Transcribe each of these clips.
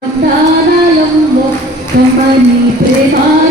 వాగ్దానాలం మొక్కమని ప్రేమాన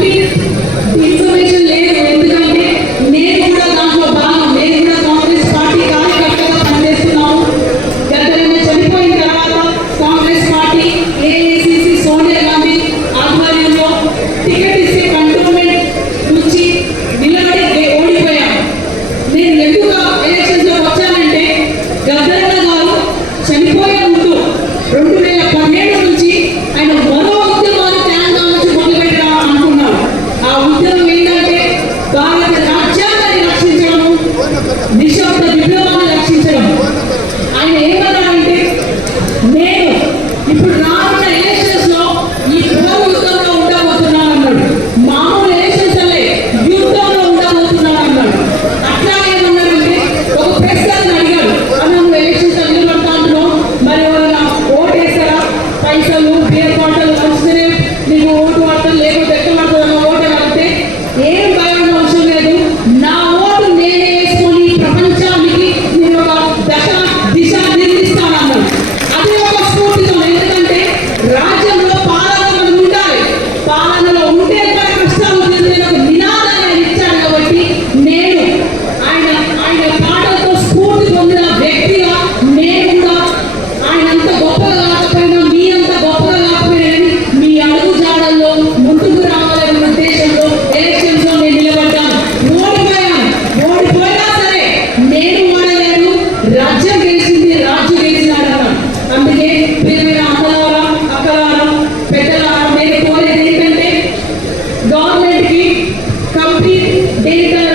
please, please Cerca